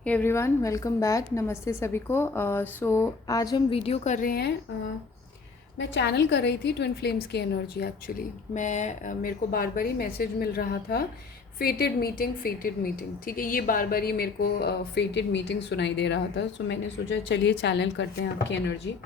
Hey everyone, welcome back. नमस्ते सभी को। आज हम वीडियो कर रहे हैं। मैं चैनल कर रही थी ट्विन फ्लेम्स की एनर्जी। एक्चुअली मेरे को बार बार ही मैसेज मिल रहा था, फेटेड मीटिंग फेटेड मीटिंग। ठीक है, ये बार बार ही मेरे को फेटेड मीटिंग सुनाई दे रहा था। सो मैंने सोचा चलिए चैनल करते हैं आपकी एनर्जी।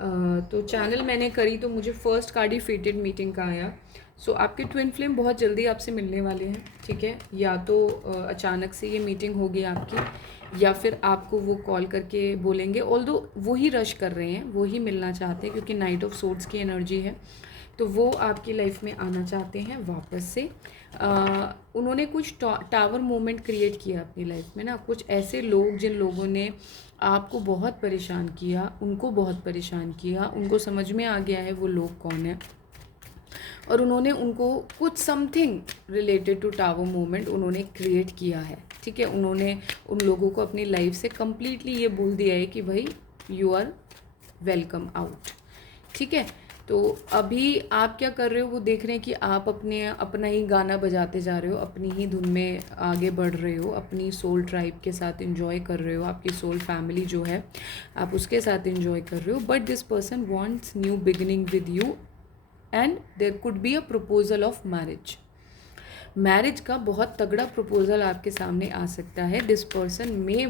तो चैनल मैंने करी तो मुझे फर्स्ट कार्ड ही फेटेड मीटिंग का आया। सो आपके ट्विन फ्लेम बहुत जल्दी आपसे मिलने वाले हैं। ठीक है, या तो अचानक से ये मीटिंग होगी आपकी, या फिर आपको वो कॉल करके बोलेंगे। ऑल्दो वो ही रश कर रहे हैं, वो ही मिलना चाहते हैं, क्योंकि नाइट ऑफ सोर्ड्स की एनर्जी है। तो वो आपकी लाइफ में आना चाहते हैं वापस से। उन्होंने कुछ टावर मोमेंट क्रिएट किया अपनी लाइफ में ना। कुछ ऐसे लोग जिन लोगों ने आपको बहुत परेशान किया, उनको बहुत परेशान किया, उनको समझ में आ गया है वो लोग कौन है, और उन्होंने उनको कुछ something related to tower movement उन्होंने क्रिएट किया है। ठीक है, उन्होंने उन लोगों को अपनी लाइफ से कम्प्लीटली ये बोल दिया है कि भाई यू आर वेलकम आउट। ठीक है, तो अभी आप क्या कर रहे हो, वो देख रहे हैं कि आप अपना ही गाना बजाते जा रहे हो, अपनी ही धुन में आगे बढ़ रहे हो, अपनी सोल ट्राइब के साथ एंजॉय कर रहे हो, आपकी सोल फैमिली जो है आप उसके साथ एंजॉय कर रहे हो। But this person wants new beginning with you and there could be a proposal of marriage का बहुत तगड़ा प्रपोजल आपके सामने आ सकता है। This person may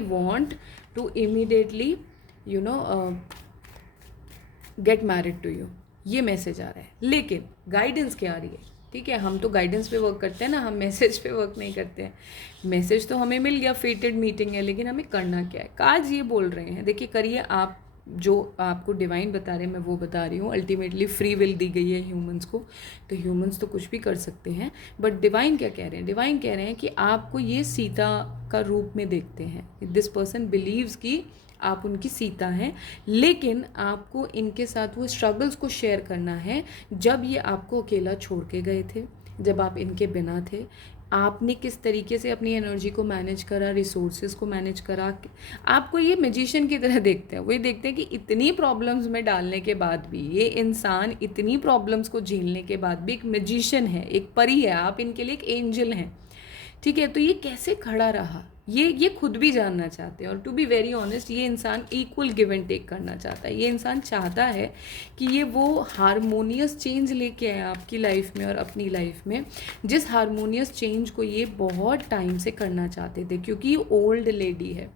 want to immediately get married to you, ये मैसेज आ रहा है। लेकिन गाइडेंस क्या आ रही है? ठीक है, हम तो गाइडेंस पे वर्क करते हैं ना, हम मैसेज पे वर्क नहीं करते हैं। मैसेज तो हमें मिल गया, फेटेड मीटिंग है, लेकिन हमें करना क्या है? कार्ड्स ये बोल रहे हैं, देखिए करिए आप, जो आपको डिवाइन बता रहे हैं मैं वो बता रही हूँ। अल्टीमेटली फ्री विल दी गई है ह्यूमंस को, तो ह्यूमंस तो कुछ भी कर सकते हैं। बट डिवाइन क्या कह रहे हैं? डिवाइन कह रहे हैं कि आपको ये सीता का रूप में देखते हैं। दिस पर्सन बिलीव्स कि आप उनकी सीता हैं, लेकिन आपको इनके साथ वो स्ट्रगल्स को शेयर करना है। जब ये आपको अकेला छोड़ के गए थे, जब आप इनके बिना थे, आपने किस तरीके से अपनी एनर्जी को मैनेज करा, रिसोर्सेज को मैनेज करा। आपको ये मैजिशियन की तरह देखते हैं। वो ये देखते हैं कि इतनी प्रॉब्लम्स में डालने के बाद भी ये इंसान, इतनी प्रॉब्लम्स को झेलने के बाद भी एक मैजिशियन है, एक परी है, आप इनके लिए एक एंजल हैं। ठीक है, तो ये कैसे खड़ा रहा, ये खुद भी जानना चाहते हैं। और टू बी वेरी ऑनेस्ट, ये इंसान इक्वल गिव एंड टेक करना चाहता है। ये इंसान चाहता है कि ये वो हारमोनियस चेंज लेके आए आपकी लाइफ में और अपनी लाइफ में, जिस हारमोनियस चेंज को ये बहुत टाइम से करना चाहते थे, क्योंकि ये ओल्ड लेडी है।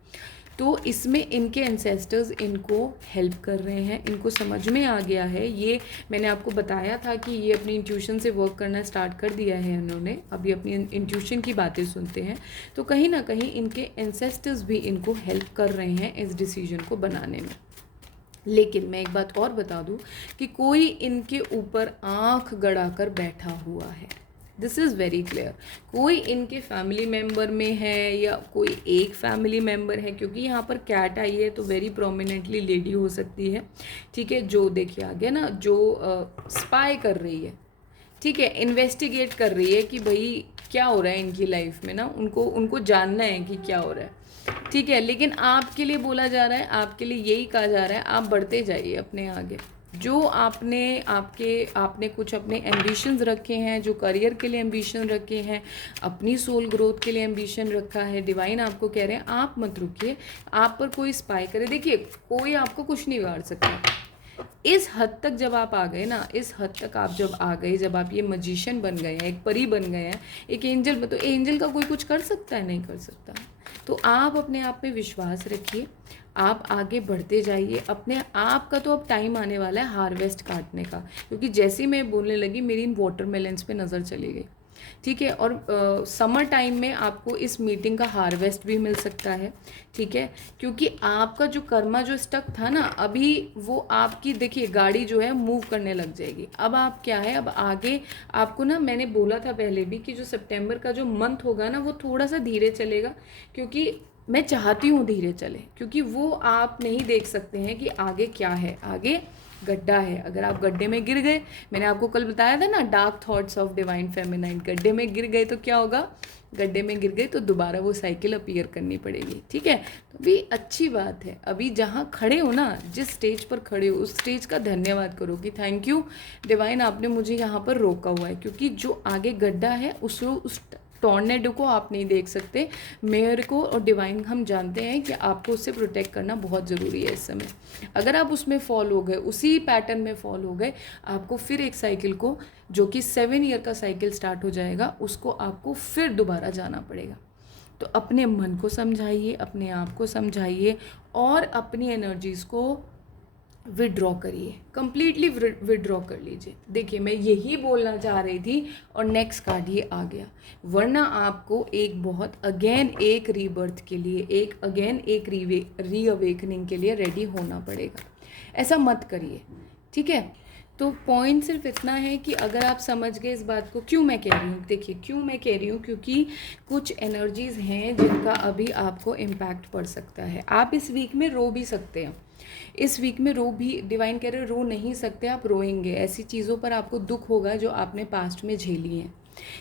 तो इसमें इनके एंसेस्टर्स इनको हेल्प कर रहे हैं, इनको समझ में आ गया है। ये मैंने आपको बताया था कि ये अपनी इंट्यूशन से वर्क करना स्टार्ट कर दिया है इन्होंने, अभी अपनी इंट्यूशन की बातें सुनते हैं। तो कहीं ना कहीं इनके एंसेस्टर्स भी इनको हेल्प कर रहे हैं इस डिसीजन को बनाने में। लेकिन मैं एक बात और बता दूं कि कोई इनके ऊपर आंख गड़ा कर बैठा हुआ है। This is very clear. कोई इनके फैमिली मेम्बर में है या कोई एक फैमिली मेम्बर है, क्योंकि यहाँ पर कैट आई है तो वेरी प्रोमिनेंटली लेडी हो सकती है। ठीक है, जो देखिए आ गया ना, जो स्पाई कर रही है। ठीक है, इन्वेस्टिगेट कर रही है कि भाई क्या हो रहा है इनकी लाइफ में ना, उनको जानना है कि क्या हो रहा है। ठीक है, लेकिन आपके लिए बोला जा रहा है, आपके लिए यही कहा जा रहा है, आप बढ़ते जाइए अपने आगे। जो आपने कुछ अपने एम्बिशंस रखे हैं, जो करियर के लिए एम्बिशन रखे हैं, अपनी सोल ग्रोथ के लिए एम्बिशन रखा है, डिवाइन आपको कह रहे हैं आप मत रुकिए। आप पर कोई स्पाई करे, देखिए कोई आपको कुछ नहीं बिगाड़ सकता। इस हद तक जब आप आ गए ना, इस हद तक आप जब आ गए, जब आप ये मजिशियन बन गए हैं, एक परी बन गए हैं, एक एंजल, तो एंजल का कोई कुछ कर सकता है? नहीं कर सकता। तो आप अपने आप पे विश्वास रखिए, आप आगे बढ़ते जाइए। अपने आप का तो अब टाइम आने वाला है हार्वेस्ट काटने का, क्योंकि जैसे ही मैं बोलने लगी मेरी इन वाटरमेलन्स पे नज़र चली गई। ठीक है, और समर टाइम में आपको इस मीटिंग का हार्वेस्ट भी मिल सकता है। ठीक है, क्योंकि आपका जो कर्मा जो स्टक था ना, अभी वो आपकी देखिए गाड़ी जो है मूव करने लग जाएगी। अब आप क्या है, अब आगे आपको ना, मैंने बोला था पहले भी कि जो सितंबर का जो मंथ होगा ना, वो थोड़ा सा धीरे चलेगा, क्योंकि मैं चाहती हूँ धीरे चले, क्योंकि वो आप नहीं देख सकते हैं कि आगे क्या है, आगे गड्ढा है। अगर आप गड्ढे में गिर गए, मैंने आपको कल बताया था ना, dark thoughts of divine feminine, गड्ढे में गिर गए तो क्या होगा? गड्ढे में गिर गए तो दोबारा वो साइकिल अपीयर करनी पड़ेगी। ठीक है, तो भी अच्छी बात है, अभी जहाँ खड़े हो ना, जिस स्टेज पर खड़े हो, उस स्टेज का धन्यवाद करो कि थैंक यू डिवाइन, आपने मुझे यहाँ पर रोका हुआ है, क्योंकि जो आगे गड्ढा है उस टॉर्नेडो को आप नहीं देख सकते, मेयर को और डिवाइन हम जानते हैं कि आपको उससे प्रोटेक्ट करना बहुत ज़रूरी है इस समय। अगर आप उसमें फॉल हो गए, उसी पैटर्न में फॉल हो गए, आपको फिर एक साइकिल को, जो कि 7 ईयर का साइकिल स्टार्ट हो जाएगा, उसको आपको फिर दोबारा जाना पड़ेगा। तो अपने मन को समझाइए, अपने आप को समझाइए और अपनी एनर्जीज़ को विड्रॉ करिए, कंप्लीटली विड्रॉ कर लीजिए। देखिए मैं यही बोलना चाह रही थी और नेक्स्ट कार्ड ये आ गया। वरना आपको एक बहुत अगेन एक रीबर्थ के लिए, एक अगेन एक रीअवेकनिंग के लिए रेडी होना पड़ेगा। ऐसा मत करिए, ठीक है। तो पॉइंट सिर्फ इतना है कि अगर आप समझ गए इस बात को, क्यों मैं कह रही हूँ, देखिए क्यों मैं कह रही हूँ, क्योंकि कुछ एनर्जीज़ हैं जिनका अभी आपको इम्पैक्ट पड़ सकता है। आप इस वीक में रो भी सकते हैं, इस वीक में रो भी, डिवाइन कह रहे रो नहीं सकते, आप रोएंगे। ऐसी चीज़ों पर आपको दुख होगा जो आपने पास्ट में झेली हैं,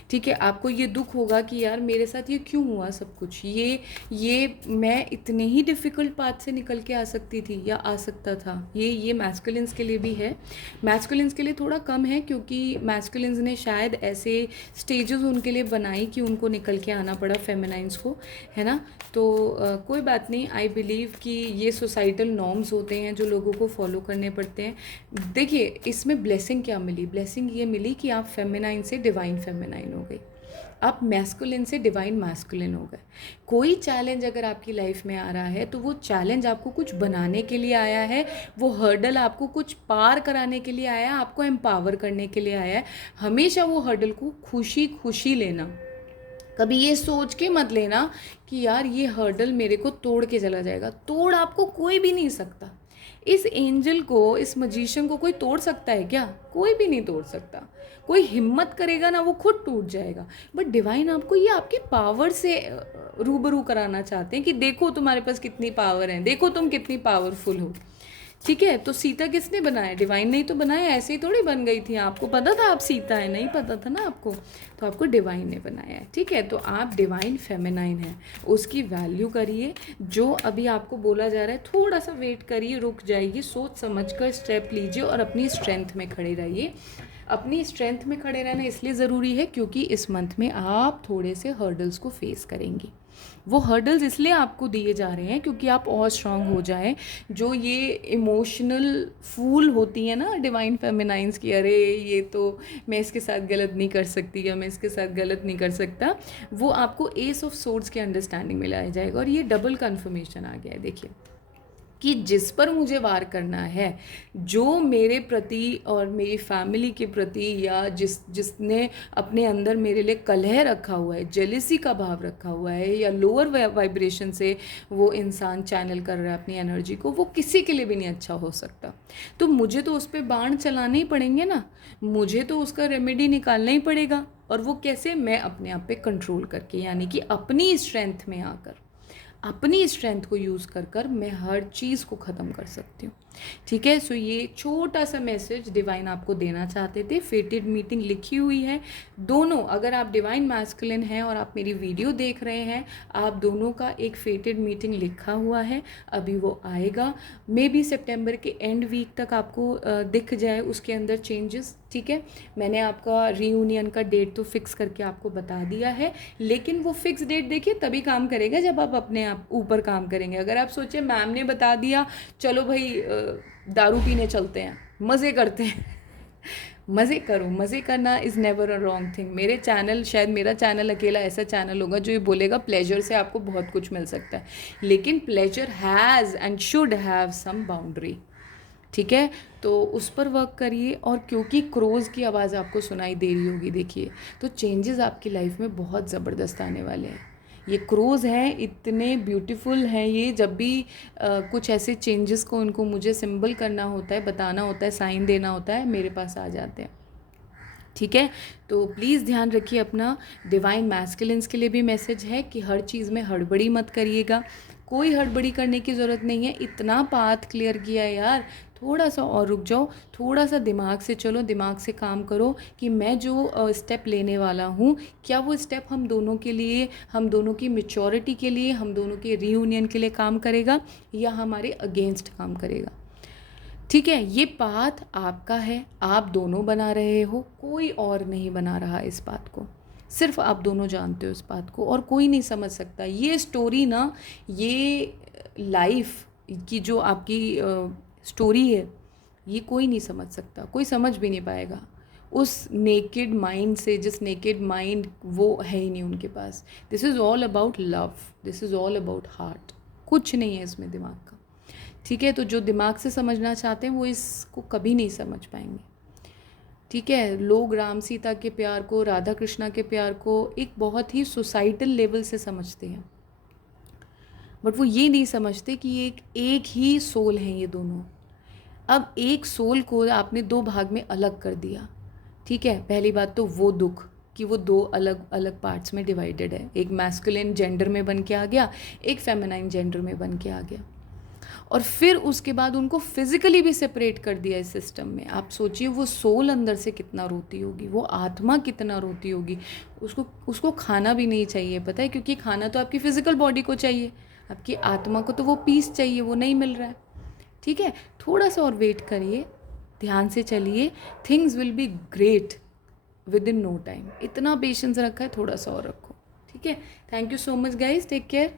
ठीक है। आपको ये दुख होगा कि यार मेरे साथ ये क्यों हुआ सब कुछ, ये मैं इतने ही डिफ़िकल्ट पाथ से निकल के आ सकती थी या आ सकता था। ये मैस्कुलिन्स के लिए भी है, मैस्कुलिन्स के लिए थोड़ा कम है, क्योंकि मैस्कुलिन्स ने शायद ऐसे स्टेजेस उनके लिए बनाई कि उनको निकल के आना पड़ा फेमिनाइंस को, है ना। तो कोई बात नहीं, आई बिलीव कि ये सोसाइटल नॉर्म्स होते हैं जो लोगों को फॉलो करने पड़ते हैं। देखिए इसमें ब्लेसिंग क्या मिली, ब्लेसिंग ये मिली कि आप फेमिनाइन से डिवाइन फेमिनाइन हो गई, आप मैस्कुलिन से डिवाइन मैस्कुलिन हो गए। कोई चैलेंज अगर आपकी लाइफ में आ रहा है तो वो चैलेंज आपको कुछ बनाने के लिए आया है, वो हर्डल आपको कुछ पार कराने के लिए आया है, आपको एम्पावर करने के लिए आया है। हमेशा वो हर्डल को खुशी खुशी लेना, कभी ये सोच के मत लेना कि यार ये हर्डल मेरे को तोड़ के चला जाएगा। तोड़ आपको कोई भी नहीं सकता। इस एंजल को, इस मजिशियन को कोई तोड़ सकता है क्या? कोई भी नहीं तोड़ सकता। कोई हिम्मत करेगा ना वो खुद टूट जाएगा। बट डिवाइन आपको ये आपकी पावर से रूबरू कराना चाहते हैं कि देखो तुम्हारे पास कितनी पावर है, देखो तुम कितनी पावरफुल हो, ठीक है। तो सीता किसने बनाया? डिवाइन ने ही तो बनाया, ऐसे ही थोड़ी बन गई थी। आपको पता था आप सीता है? नहीं पता था ना आपको, तो आपको डिवाइन ने बनाया है, ठीक है। तो आप डिवाइन फेमिनाइन है, उसकी वैल्यू करिए। जो अभी आपको बोला जा रहा है थोड़ा सा वेट करिए, रुक जाइए, सोच समझ कर स्टेप लीजिए और अपनी स्ट्रेंथ में खड़े रहिए। अपनी स्ट्रेंथ में खड़े रहना इसलिए ज़रूरी है क्योंकि इस मंथ में आप थोड़े से हर्डल्स को फेस करेंगी। वो हर्डल्स इसलिए आपको दिए जा रहे हैं क्योंकि आप और स्ट्रांग हो जाएं। जो ये इमोशनल फूल होती है ना डिवाइन फेमिनाइंस की, अरे ये तो मैं इसके साथ गलत नहीं कर सकती या मैं इसके साथ गलत नहीं कर सकता, वो आपको एस ऑफ सोर्ड्स के अंडरस्टैंडिंग में लाया जाएगा। और ये डबल कन्फर्मेशन आ गया है, देखिए कि जिस पर मुझे वार करना है, जो मेरे प्रति और मेरी फैमिली के प्रति, या जिसने अपने अंदर मेरे लिए कलह रखा हुआ है, जेलिसी का भाव रखा हुआ है, या लोअर वाइब्रेशन से वो इंसान चैनल कर रहा है अपनी एनर्जी को, वो किसी के लिए भी नहीं अच्छा हो सकता। तो मुझे तो उस पर बाण चलाने ही पड़ेंगे ना, मुझे तो उसका रेमेडी निकालना ही पड़ेगा। और वो कैसे? मैं अपने आप पे कंट्रोल करके, यानी कि अपनी स्ट्रेंथ में आकर, अपनी स्ट्रेंथ को यूज़ कर कर मैं हर चीज़ को ख़त्म कर सकती हूँ, ठीक है। सो ये छोटा सा मैसेज डिवाइन आपको देना चाहते थे। फेटेड मीटिंग लिखी हुई है दोनों, अगर आप डिवाइन मैस्कुलिन हैं और आप मेरी वीडियो देख रहे हैं, आप दोनों का एक फेटेड मीटिंग लिखा हुआ है। अभी वो आएगा, मे बी सितंबर के एंड वीक तक आपको दिख जाए उसके अंदर चेंजेस, ठीक है। मैंने आपका रीयूनियन का डेट तो फिक्स करके आपको बता दिया है, लेकिन वो फिक्स डेट देखिए तभी काम करेगा जब आप अपने आप ऊपर काम करेंगे। अगर आप सोचे मैम ने बता दिया चलो भाई दारू पीने चलते हैं, मज़े करते हैं मज़े करो, मज़े करना is never a wrong thing. मेरे चैनल, शायद मेरा चैनल अकेला ऐसा चैनल होगा जो ये बोलेगा प्लेजर से आपको बहुत कुछ मिल सकता है, लेकिन pleasure has and should have some boundary, ठीक है। तो उस पर वर्क करिए। और क्योंकि क्रोज़ की आवाज़ आपको सुनाई दे रही होगी, देखिए तो चेंजेस आपकी लाइफ में बहुत ज़बरदस्त आने वाले हैं। ये क्रोज़ हैं, इतने ब्यूटीफुल हैं ये। जब भी कुछ ऐसे चेंजेस को उनको मुझे सिंबल करना होता है, बताना होता है, साइन देना होता है, मेरे पास आ जाते हैं, ठीक है। तो प्लीज़ ध्यान रखिए अपना। डिवाइन मैस्कुलिन्स के लिए भी मैसेज है कि हर चीज़ में हड़बड़ी मत करिएगा, कोई हड़बड़ी करने की ज़रूरत नहीं है। इतना पाथ क्लियर किया है यार, थोड़ा सा और रुक जाओ, थोड़ा सा दिमाग से चलो, दिमाग से काम करो कि मैं जो स्टेप लेने वाला हूँ, क्या वो स्टेप हम दोनों के लिए, हम दोनों की मैच्योरिटी के लिए, हम दोनों के रीयूनियन के लिए काम करेगा या हमारे अगेंस्ट काम करेगा, ठीक है। ये पाथ आपका है, आप दोनों बना रहे हो, कोई और नहीं बना रहा इस बात को, सिर्फ आप दोनों जानते हो इस बात को और कोई नहीं समझ सकता। ये स्टोरी ना, ये लाइफ की जो आपकी स्टोरी है, ये कोई नहीं समझ सकता, कोई समझ भी नहीं पाएगा उस नेकेड माइंड से, जिस नेकेड माइंड वो है ही नहीं उनके पास। This is all about love, this is all about heart, कुछ नहीं है इसमें दिमाग का, ठीक है। तो जो दिमाग से समझना चाहते हैं वो इसको कभी नहीं समझ पाएंगे, ठीक है। लोग राम सीता के प्यार को, राधा कृष्णा के प्यार को एक बहुत ही सोसाइटल लेवल से समझते हैं, बट वो ये नहीं समझते कि एक ही सोल है ये दोनों। अब एक सोल को आपने दो भाग में अलग कर दिया, ठीक है। पहली बात तो वो दुख कि वो दो अलग अलग पार्ट्स में डिवाइडेड है, एक मैस्कुलिन जेंडर में बन के आ गया, एक फेमिनाइन जेंडर में बन के आ गया, और फिर उसके बाद उनको फिजिकली भी सेपरेट कर दिया इस सिस्टम में। आप सोचिए वो सोल अंदर से कितना रोती होगी, वो आत्मा कितना रोती होगी। उसको खाना भी नहीं चाहिए, पता है, क्योंकि खाना तो आपकी फिजिकल बॉडी को चाहिए, आपकी आत्मा को तो वो पीस चाहिए, वो नहीं मिल रहा है, ठीक है। थोड़ा सा और वेट करिए, ध्यान से चलिए, things will be great within no time. इतना पेशेंस रखा है, थोड़ा सा और रखो, ठीक है। Thank you so much guys, take care.